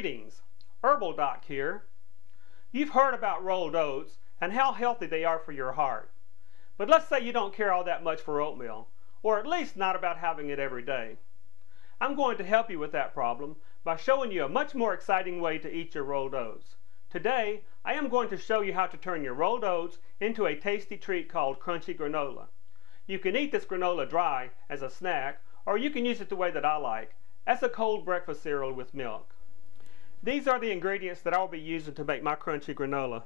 Greetings, Herbal Doc here. You've heard about rolled oats and how healthy they are for your heart. But let's say you don't care all that much for oatmeal, or at least not about having it every day. I'm going to help you with that problem by showing you a much more exciting way to eat your rolled oats. Today, I am going to show you how to turn your rolled oats into a tasty treat called crunchy granola. You can eat this granola dry as a snack, or you can use it the way that I like, as a cold breakfast cereal with milk. These are the ingredients that I'll be using to make my crunchy granola.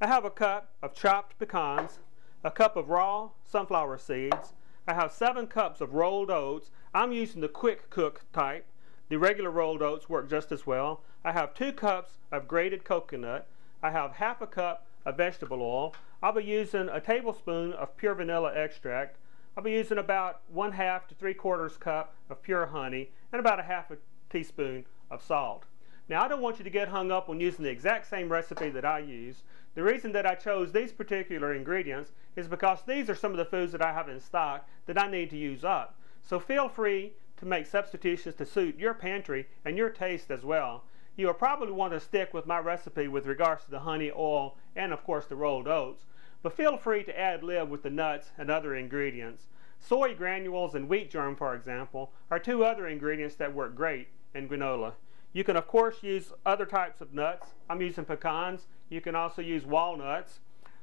I have a cup of chopped pecans, a cup of raw sunflower seeds. I have 7 cups of rolled oats. I'm using the quick cook type. The regular rolled oats work just as well. I have 2 cups of grated coconut. I have half a cup of vegetable oil. I'll be using a tablespoon of pure vanilla extract. I'll be using about 1/2 to 3/4 cup of pure honey and about a half a teaspoon of salt. Now, I don't want you to get hung up on using the exact same recipe that I use. The reason that I chose these particular ingredients is because these are some of the foods that I have in stock that I need to use up. So feel free to make substitutions to suit your pantry and your taste as well. You will probably want to stick with my recipe with regards to the honey, oil, and of course the rolled oats. But feel free to ad-lib with the nuts and other ingredients. Soy granules and wheat germ, for example, are 2 other ingredients that work great in granola. You can of course use other types of nuts. I'm using pecans. You can also use walnuts.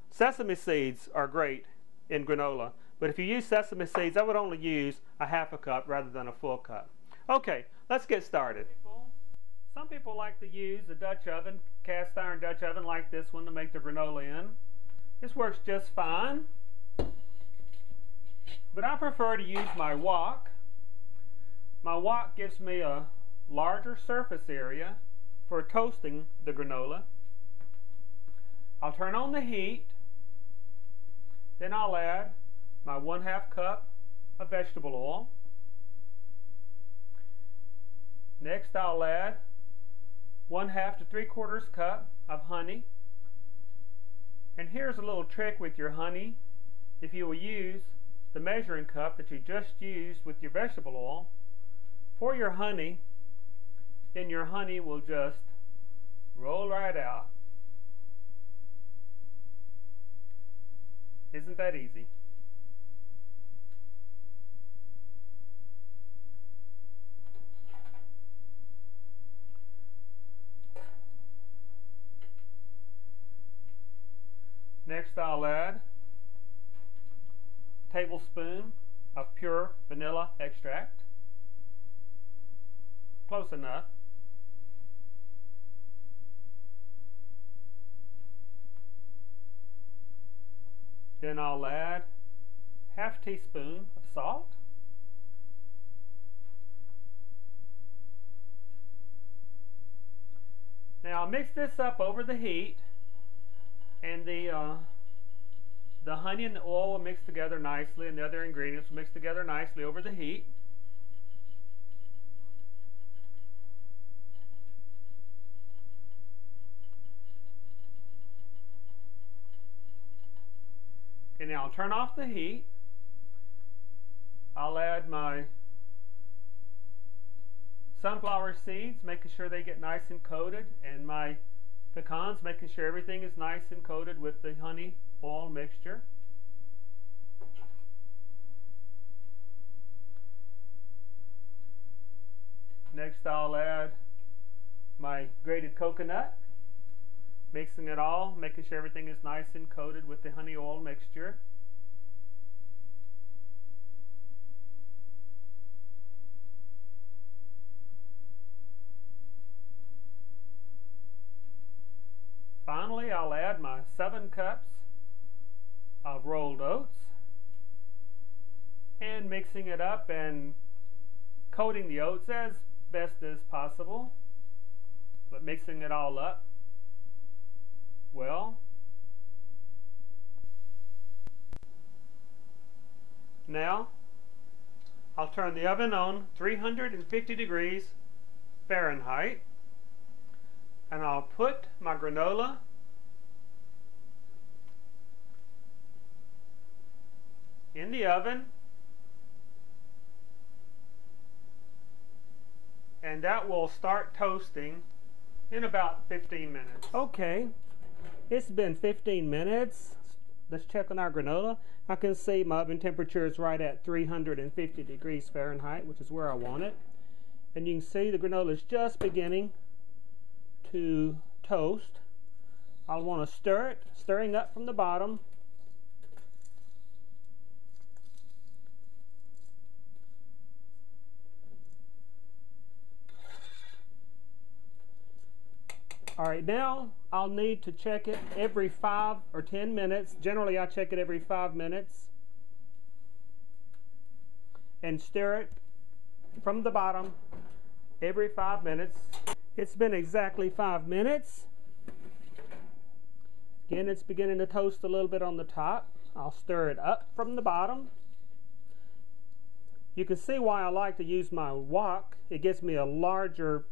Sesame seeds are great in granola, but if you use sesame seeds, I would only use a half a cup rather than a full cup. Okay, let's get started. Some people like to use a Dutch oven, cast iron Dutch oven like this one to make the granola in. This works just fine, but I prefer to use my wok. My wok gives me a larger surface area for toasting the granola. I'll turn on the heat, then I'll add my 1/2 cup of vegetable oil. Next I'll add 1/2 to 3/4 cup of honey. And here's a little trick with your honey. If you will use the measuring cup that you just used with your vegetable oil for your honey, then your honey will just roll right out. Isn't that easy? Next I'll add a tablespoon of pure vanilla extract. Close enough. Then I'll add half teaspoon of salt. Now I'll mix this up over the heat, and the honey and the oil will mix together nicely, and the other ingredients will mix together nicely over the heat. Okay, now I'll turn off the heat. I'll add my sunflower seeds, making sure they get nice and coated, and my pecans, making sure everything is nice and coated with the honey oil mixture. Next I'll add my grated coconut, mixing it all, making sure everything is nice and coated with the honey oil mixture. Finally, I'll add my 7 cups of rolled oats, and mixing it up and coating the oats as best as possible, but mixing it all up well. Now I'll turn the oven on 350 degrees Fahrenheit, and I'll put my granola in the oven, and that will start toasting in about 15 minutes. Okay, it's been 15 minutes. Let's check on our granola. I can see my oven temperature is right at 350 degrees Fahrenheit, which is where I want it. And you can see the granola is just beginning to toast. I'll want to stir it, stirring up from the bottom. Alright, now I'll need to check it every 5 or 10 minutes. Generally I check it every 5 minutes. And stir it from the bottom every 5 minutes. It's been exactly 5 minutes. Again, it's beginning to toast a little bit on the top. I'll stir it up from the bottom. You can see why I like to use my wok. It gives me a larger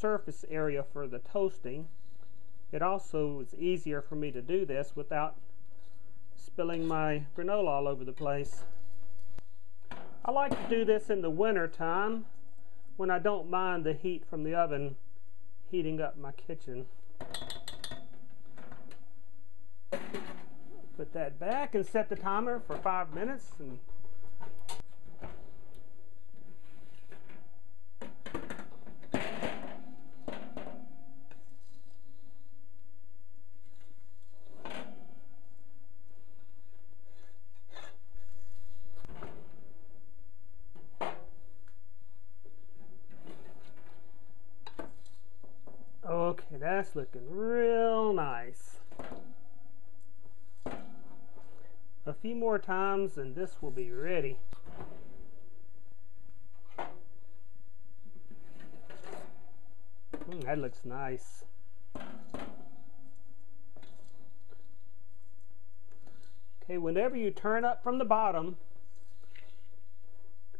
surface area for the toasting. It also is easier for me to do this without spilling my granola all over the place. I like to do this in the winter time when I don't mind the heat from the oven heating up my kitchen. Put that back and set the timer for 5 minutes. And okay, that's looking real nice. A few more times and this will be ready. That looks nice. Okay, whenever you turn up from the bottom,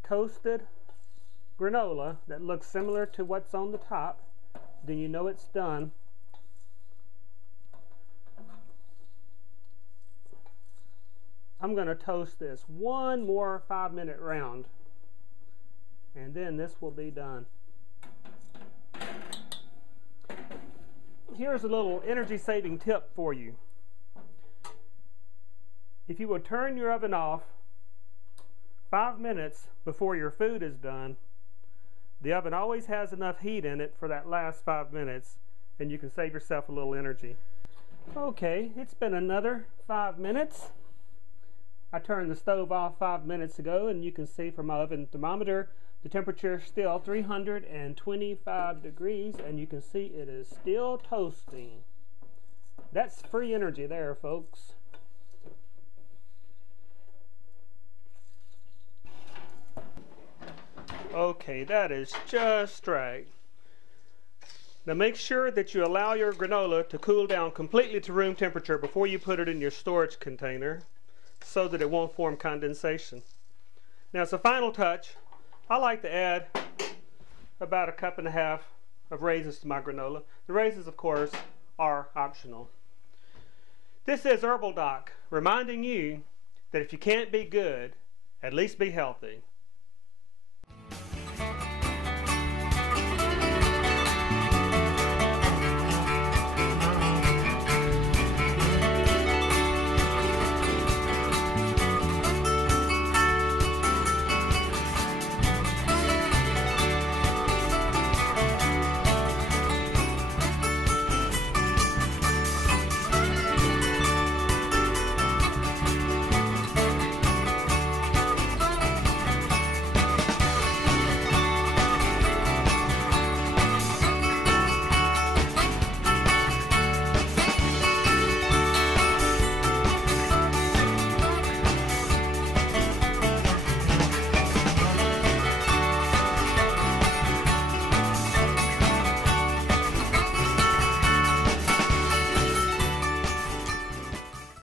toasted granola that looks similar to what's on the top, then you know it's done. I'm going to toast this one more 5-minute round, and then this will be done. Here's a little energy saving tip for you. If you will turn your oven off 5 minutes before your food is done, the oven always has enough heat in it for that last 5 minutes, and you can save yourself a little energy. Okay, it's been another 5 minutes. I turned the stove off 5 minutes ago, and you can see from my oven thermometer the temperature is still 325 degrees, and you can see it is still toasting. That's free energy there, folks. Okay, that is just right. Now make sure that you allow your granola to cool down completely to room temperature before you put it in your storage container, so that it won't form condensation. Now as a final touch, I like to add about 1.5 cups of raisins to my granola. The raisins, of course, are optional. This is Herbal Doc reminding you that if you can't be good, at least be healthy.